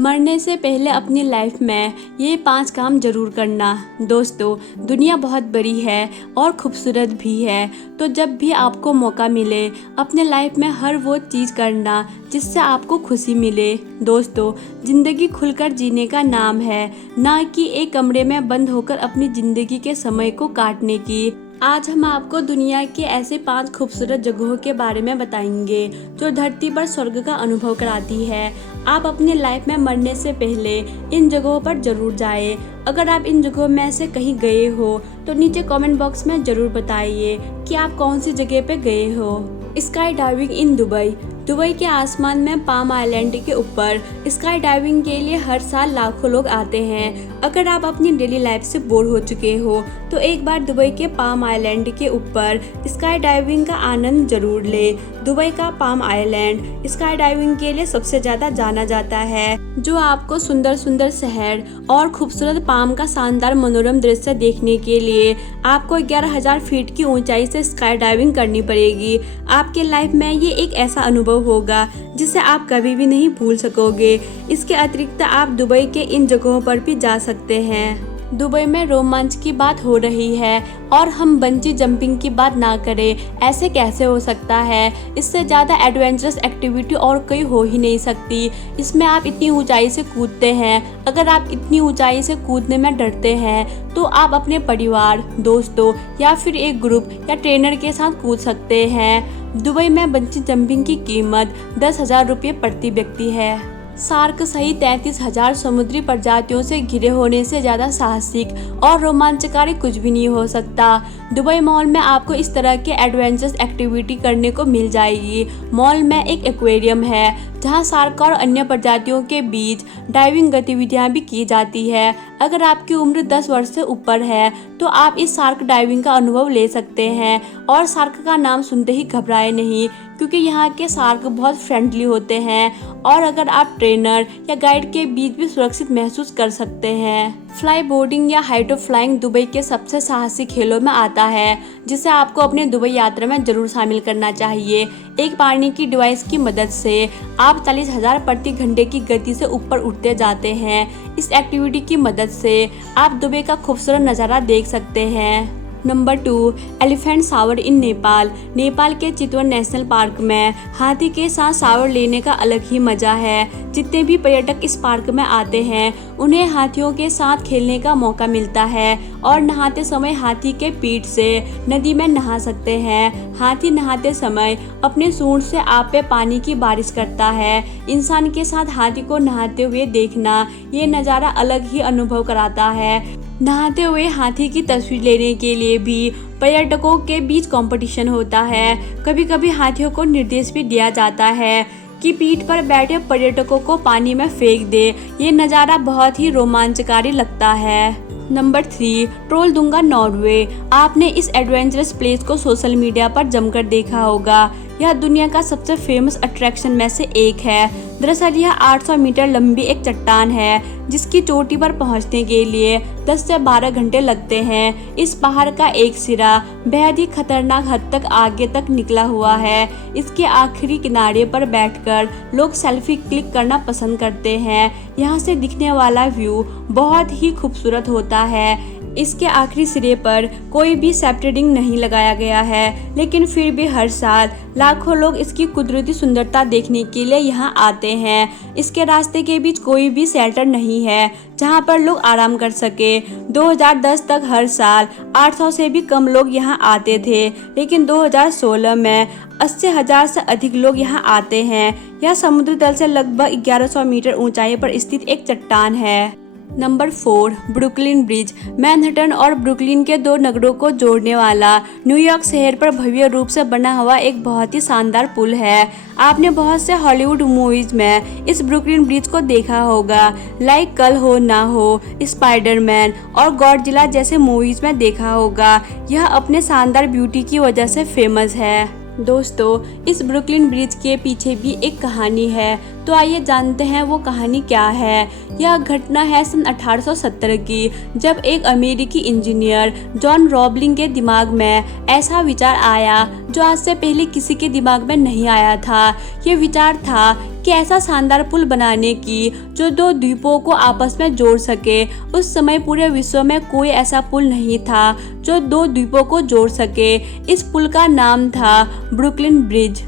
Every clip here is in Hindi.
मरने से पहले अपनी लाइफ में ये 5 काम जरूर करना। दोस्तों, दुनिया बहुत बड़ी है और खूबसूरत भी है, तो जब भी आपको मौका मिले अपने लाइफ में हर वो चीज़ करना जिससे आपको खुशी मिले। दोस्तों, ज़िंदगी खुलकर जीने का नाम है, ना कि एक कमरे में बंद होकर अपनी ज़िंदगी के समय को काटने की। आज हम आपको दुनिया के ऐसे 5 खूबसूरत जगहों के बारे में बताएंगे जो धरती पर स्वर्ग का अनुभव कराती है। आप अपनी लाइफ में मरने से पहले इन जगहों पर जरूर जाएं। अगर आप इन जगहों में से कहीं गए हो तो नीचे कमेंट बॉक्स में जरूर बताइए कि आप कौन सी जगह पे गए हो। Sky diving in Dubai. Dubai के आसमान में पाम आइलैंड के ऊपर स्काई डाइविंग के लिए हर साल लाखों लोग आते हैं। अगर आप अपनी डेली लाइफ से बोर हो चुके हो तो एक बार दुबई के पाम आइलैंड के ऊपर स्काई डाइविंग का आनंद जरूर ले। दुबई का पाम आइलैंड स्काई डाइविंग के लिए सबसे ज्यादा जाना जाता है, जो आपको सुंदर सुंदर शहर और खूबसूरत पाम का शानदार मनोरम दृश्य देखने के लिए आपको 11,000 फीट की ऊंचाई से स्काई डाइविंग करनी पड़ेगी। आपके लाइफ में ये एक ऐसा अनुभव होगा जिसे आप कभी भी नहीं भूल सकोगे। इसके अतिरिक्त आप दुबई के इन जगहों पर भी जा सकते हैं। दुबई में रोमांच की बात हो रही है और हम बंजी जंपिंग की बात ना करें, ऐसे कैसे हो सकता है। इससे ज़्यादा एडवेंचरस एक्टिविटी और कोई हो ही नहीं सकती। इसमें आप इतनी ऊंचाई से कूदते हैं। अगर आप इतनी ऊंचाई से कूदने में डरते हैं तो आप अपने परिवार, दोस्तों या फिर एक ग्रुप या ट्रेनर के साथ कूद सकते हैं। दुबई में बंजी जंपिंग की कीमत 10,000 रुपये प्रति व्यक्ति है। शार्क सहित 33,000 समुद्री प्रजातियों से घिरे होने से ज़्यादा साहसिक और रोमांचकारी कुछ भी नहीं हो सकता। दुबई मॉल में आपको इस तरह के एडवेंचरस एक्टिविटी करने को मिल जाएगी। मॉल में एक एक्वेरियम है जहां शार्क और अन्य प्रजातियों के बीच डाइविंग गतिविधियां भी की जाती है। अगर आपकी उम्र 10 वर्ष से ऊपर है तो आप इस शार्क डाइविंग का अनुभव ले सकते हैं। और शार्क का नाम सुनते ही घबराए नहीं, क्योंकि यहाँ के शार्क बहुत फ्रेंडली होते हैं और अगर आप ट्रेनर या गाइड के बीच भी सुरक्षित महसूस कर सकते हैं। फ्लाई बोर्डिंग या हाइड्रोफ्लाइंग दुबई के सबसे साहसी खेलों में आता है, जिसे आपको अपने दुबई यात्रा में जरूर शामिल करना चाहिए। एक पानी की डिवाइस की मदद से आप 40,000 प्रति घंटे की गति से ऊपर उठते जाते हैं। इस एक्टिविटी की मदद से आप दुबई का खूबसूरत नज़ारा देख सकते हैं। नंबर 2, एलिफेंट शावर इन नेपाल। नेपाल के चितवन नेशनल पार्क में हाथी के साथ शावर लेने का अलग ही मजा है। जितने भी पर्यटक इस पार्क में आते हैं उन्हें हाथियों के साथ खेलने का मौका मिलता है और नहाते समय हाथी के पीठ से नदी में नहा सकते हैं। हाथी नहाते समय अपने सूंड से आप पे पानी की बारिश करता है। इंसान के साथ हाथी को नहाते हुए देखना ये नज़ारा अलग ही अनुभव कराता है। नहाते हुए हाथी की तस्वीर लेने के लिए भी पर्यटकों के बीच कंपटीशन होता है। कभी कभी हाथियों को निर्देश भी दिया जाता है कि पीठ पर बैठे पर्यटकों को पानी में फेंक दे। ये नज़ारा बहुत ही रोमांचकारी लगता है। नंबर 3, ट्रोल दूंगा नॉर्वे। आपने इस एडवेंचरस प्लेस को सोशल मीडिया पर जमकर देखा होगा। यह दुनिया का सबसे फेमस अट्रैक्शन में से एक है। दरअसल यह 800 मीटर लंबी एक चट्टान है जिसकी चोटी पर पहुंचने के लिए 10 से 12 घंटे लगते हैं। इस पहाड़ का एक सिरा बेहद ही खतरनाक हद तक आगे तक निकला हुआ है। इसके आखिरी किनारे पर बैठकर लोग सेल्फी क्लिक करना पसंद करते हैं। यहाँ से दिखने वाला व्यू बहुत ही खूबसूरत होता है। इसके आखिरी सिरे पर कोई भी सेफ्टी नहीं लगाया गया है, लेकिन फिर भी हर साल लाखों लोग इसकी कुदरती सुंदरता देखने के लिए यहाँ आते हैं। इसके रास्ते के बीच कोई भी शेल्टर नहीं है जहाँ पर लोग आराम कर सके। 2010 तक हर साल 800 से भी कम लोग यहाँ आते थे, लेकिन 2016 में 80,000 से अधिक लोग यहाँ आते हैं। यह समुद्र तल से लगभग 1100 मीटर ऊंचाई पर स्थित एक चट्टान है। Number 4, Brooklyn bridge. मैनहट्टन और ब्रुकलिन के 2 नगरों को जोड़ने वाला न्यूयॉर्क शहर पर भव्य रूप से बना हुआ एक बहुत ही शानदार पुल है। आपने बहुत से हॉलीवुड मूवीज में इस ब्रुकलिन ब्रिज को देखा होगा, लाइक कल हो ना हो, स्पाइडरमैन और गॉडजिला जैसे मूवीज में देखा होगा। यह अपने शानदार ब्यूटी की वजह से फेमस है। दोस्तों, इस ब्रुकलिन ब्रिज के पीछे भी एक कहानी है, तो आइए जानते हैं वो कहानी क्या है। यह घटना है सन 1870 की, जब एक अमेरिकी इंजीनियर जॉन रॉबलिंग के दिमाग में ऐसा विचार आया जो आज से पहले किसी के दिमाग में नहीं आया था। ये विचार था कि ऐसा शानदार पुल बनाने की जो दो द्वीपों को आपस में जोड़ सके। उस समय पूरे विश्व में कोई ऐसा पुल नहीं था जो दो द्वीपों को जोड़ सके। इस पुल का नाम था ब्रुकलिन ब्रिज।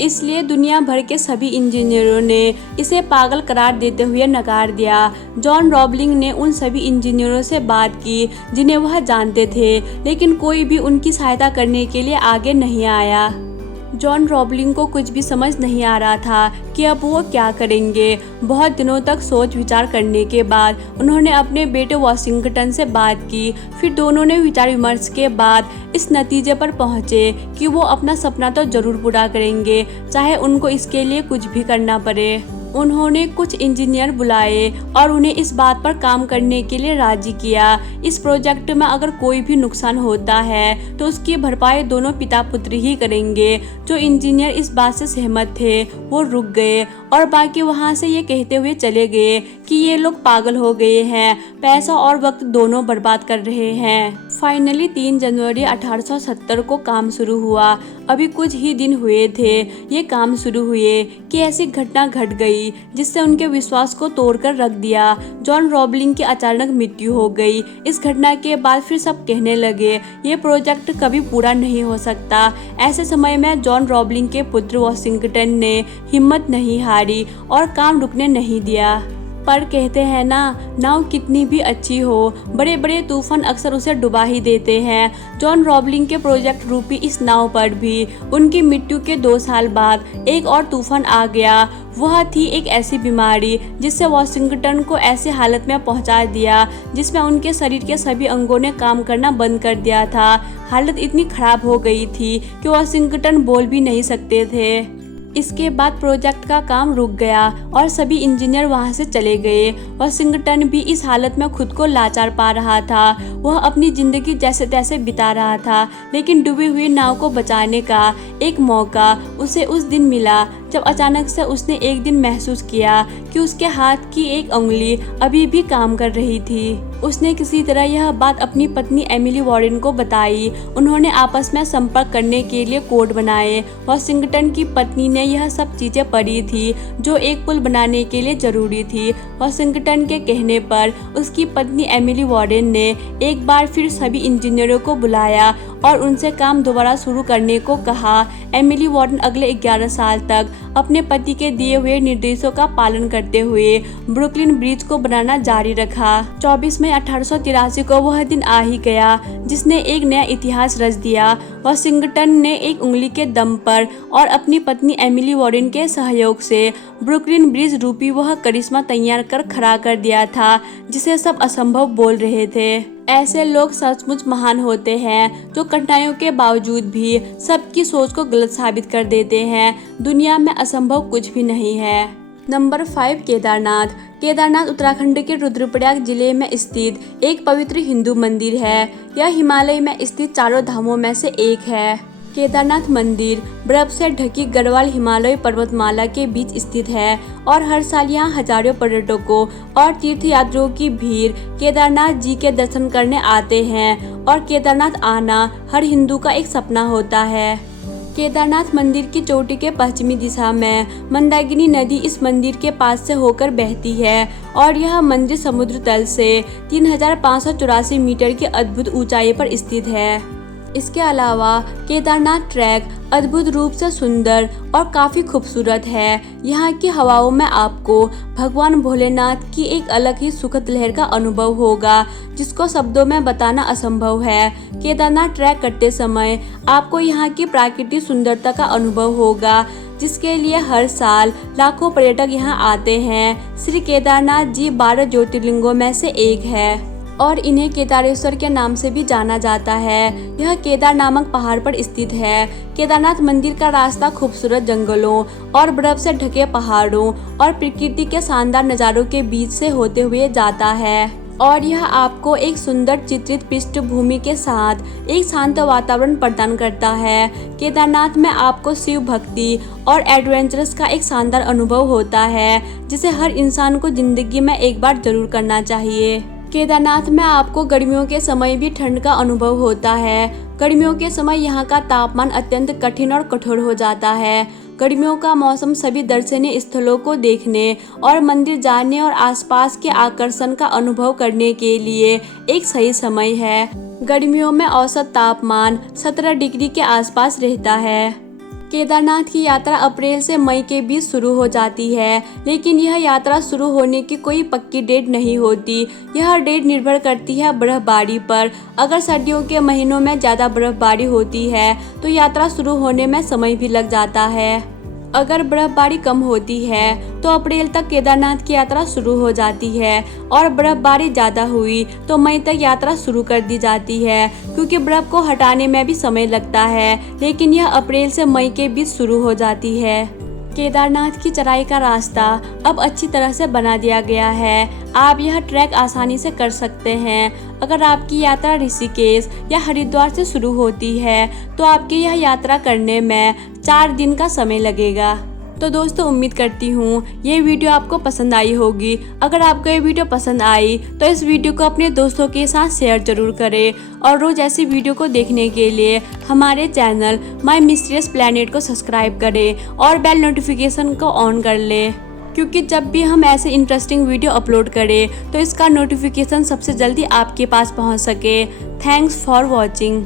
इसलिए दुनिया भर के सभी इंजीनियरों ने इसे पागल करार देते हुए नकार दिया। जॉन रॉबलिंग ने उन सभी इंजीनियरों से बात की जिन्हें वह जानते थे, लेकिन कोई भी उनकी सहायता करने के लिए आगे नहीं आया। जॉन रॉबलिंग को कुछ भी समझ नहीं आ रहा था कि अब वो क्या करेंगे। बहुत दिनों तक सोच विचार करने के बाद उन्होंने अपने बेटे वॉशिंगटन से बात की। फिर दोनों ने विचार विमर्श के बाद इस नतीजे पर पहुंचे कि वो अपना सपना तो जरूर पूरा करेंगे, चाहे उनको इसके लिए कुछ भी करना पड़े। उन्होंने कुछ इंजीनियर बुलाए और उन्हें इस बात पर काम करने के लिए राजी किया। इस प्रोजेक्ट में अगर कोई भी नुकसान होता है तो उसकी भरपाई दोनों पिता पुत्र ही करेंगे। जो इंजीनियर इस बात से सहमत थे वो रुक गए और बाकी वहां से ये कहते हुए चले गए कि ये लोग पागल हो गए हैं, पैसा और वक्त दोनों बर्बाद कर रहे हैं। फाइनली 3 जनवरी 1870 को काम शुरू हुआ। अभी कुछ ही दिन हुए थे ये काम शुरू हुए कि ऐसी घटना घट गई जिससे उनके विश्वास को तोड़कर रख दिया। जॉन रॉबलिंग की अचानक मृत्यु हो गई। इस घटना के बाद फिर सब कहने लगे ये प्रोजेक्ट कभी पूरा नहीं हो सकता। ऐसे समय में जॉन रॉबलिंग के पुत्र वॉशिंगटन ने हिम्मत नहीं हारी और काम रुकने नहीं दिया। पर कहते हैं ना, नाव कितनी भी अच्छी हो, बड़े बड़े तूफान अक्सर उसे डुबा ही देते हैं। जॉन रॉबलिंग के प्रोजेक्ट रूपी इस नाव पर भी उनकी मृत्यु के 2 साल बाद एक और तूफान आ गया। वह थी एक ऐसी बीमारी जिससे वॉशिंगटन को ऐसी हालत में पहुंचा दिया जिसमें उनके शरीर के सभी अंगों ने काम करना बंद कर दिया था। हालत इतनी खराब हो गई थी कि वॉशिंगटन बोल भी नहीं सकते थे। इसके बाद प्रोजेक्ट का काम रुक गया और सभी इंजीनियर वहां से चले गए। वॉशिंगटन भी इस हालत में खुद को लाचार पा रहा था। वह अपनी जिंदगी जैसे तैसे बिता रहा था, लेकिन डूबी हुई नाव को बचाने का एक मौका उसे उस दिन मिला जब अचानक से उसने एक दिन महसूस किया कि उसके हाथ की एक उंगली अभी भी काम कर रही थी। उसने किसी तरह यह बात अपनी पत्नी एमिली वॉरेन को बताई। उन्होंने आपस में संपर्क करने के लिए कोड बनाए। वॉशिंगटन की पत्नी ने यह सब चीजें पढ़ी थी जो एक पुल बनाने के लिए जरूरी थी। वॉशिंगटन के कहने पर उसकी पत्नी एमिली वॉरेन ने एक बार फिर सभी इंजीनियरों को बुलाया और उनसे काम दोबारा शुरू करने को कहा। एमिली वॉरेन अगले 11 साल तक अपने पति के दिए हुए निर्देशों का पालन करते हुए ब्रुकलिन ब्रिज को बनाना जारी रखा। 24 मई 1883 को वह दिन आ ही गया जिसने एक नया इतिहास रच दिया। वॉशिंगटन ने एक उंगली के दम पर और अपनी पत्नी एमिली वॉरेन के सहयोग से ब्रुकलिन ब्रिज रूपी वह करिश्मा तैयार कर खड़ा कर दिया था जिसे सब असंभव बोल रहे थे। ऐसे लोग सचमुच महान होते हैं जो कठिनाइयों के बावजूद भी सबकी सोच को गलत साबित कर देते हैं। दुनिया में असंभव कुछ भी नहीं है। नंबर 5, केदारनाथ। केदारनाथ उत्तराखंड के रुद्रप्रयाग जिले में स्थित एक पवित्र हिंदू मंदिर है। यह हिमालय में स्थित चारों धामों में से एक है। केदारनाथ मंदिर बर्फ से ढकी गढ़वाल हिमालय पर्वतमाला के बीच स्थित है और हर साल यहाँ हजारों पर्यटकों और तीर्थयात्रियों की भीड़ केदारनाथ जी के दर्शन करने आते हैं और केदारनाथ आना हर हिंदू का एक सपना होता है। केदारनाथ मंदिर की चोटी के पश्चिमी दिशा में मंदाकिनी नदी इस मंदिर के पास से होकर बहती है और यह मंदिर समुद्र तल से 3584 मीटर की अद्भुत ऊंचाई पर स्थित है। इसके अलावा केदारनाथ ट्रैक अद्भुत रूप से सुंदर और काफ़ी खूबसूरत है। यहाँ की हवाओं में आपको भगवान भोलेनाथ की एक अलग ही सुखद लहर का अनुभव होगा जिसको शब्दों में बताना असंभव है। केदारनाथ ट्रैक करते समय आपको यहाँ की प्राकृतिक सुंदरता का अनुभव होगा जिसके लिए हर साल लाखों पर्यटक यहाँ आते हैं। श्री केदारनाथ जी 12 ज्योतिर्लिंगों में से एक है और इन्हें केदारेश्वर के नाम से भी जाना जाता है। यह केदार नामक पहाड़ पर स्थित है। केदारनाथ मंदिर का रास्ता खूबसूरत जंगलों और बर्फ से ढके पहाड़ों और प्रकृति के शानदार नज़ारों के बीच से होते हुए जाता है और यह आपको एक सुंदर चित्रित पृष्ठभूमि के साथ एक शांत वातावरण प्रदान करता है। केदारनाथ में आपको शिव भक्ति और एडवेंचरस का एक शानदार अनुभव होता है जिसे हर इंसान को जिंदगी में एक बार जरूर करना चाहिए। केदारनाथ में आपको गर्मियों के समय भी ठंड का अनुभव होता है। गर्मियों के समय यहाँ का तापमान अत्यंत कठिन और कठोर हो जाता है। गर्मियों का मौसम सभी दर्शनीय स्थलों को देखने और मंदिर जाने और आसपास के आकर्षण का अनुभव करने के लिए एक सही समय है। गर्मियों में औसत तापमान 17 डिग्री के आसपास रहता है। केदारनाथ की यात्रा अप्रैल से मई के बीच शुरू हो जाती है, लेकिन यह यात्रा शुरू होने की कोई पक्की डेट नहीं होती। यह डेट निर्भर करती है बर्फबारी पर। अगर सर्दियों के महीनों में ज़्यादा बर्फबारी होती है तो यात्रा शुरू होने में समय भी लग जाता है। अगर बर्फबारी कम होती है तो अप्रैल तक केदारनाथ की यात्रा शुरू हो जाती है और बर्फबारी ज़्यादा हुई तो मई तक यात्रा शुरू कर दी जाती है, क्योंकि बर्फ को हटाने में भी समय लगता है, लेकिन यह अप्रैल से मई के बीच शुरू हो जाती है। केदारनाथ की चढ़ाई का रास्ता अब अच्छी तरह से बना दिया गया है। आप यह ट्रैक आसानी से कर सकते हैं। अगर आपकी यात्रा ऋषिकेश या हरिद्वार से शुरू होती है तो आपकी यह यात्रा करने में 4 दिन का समय लगेगा। तो दोस्तों, उम्मीद करती हूँ ये वीडियो आपको पसंद आई होगी। अगर आपको ये वीडियो पसंद आई तो इस वीडियो को अपने दोस्तों के साथ शेयर जरूर करें और रोज ऐसी वीडियो को देखने के लिए हमारे चैनल माय मिस्टीरियस प्लैनेट को सब्सक्राइब करें और बेल नोटिफिकेशन को ऑन कर लें, क्योंकि जब भी हम ऐसे इंटरेस्टिंग वीडियो अपलोड करें तो इसका नोटिफिकेशन सबसे जल्दी आपके पास पहुँच सके। Thanks for watching.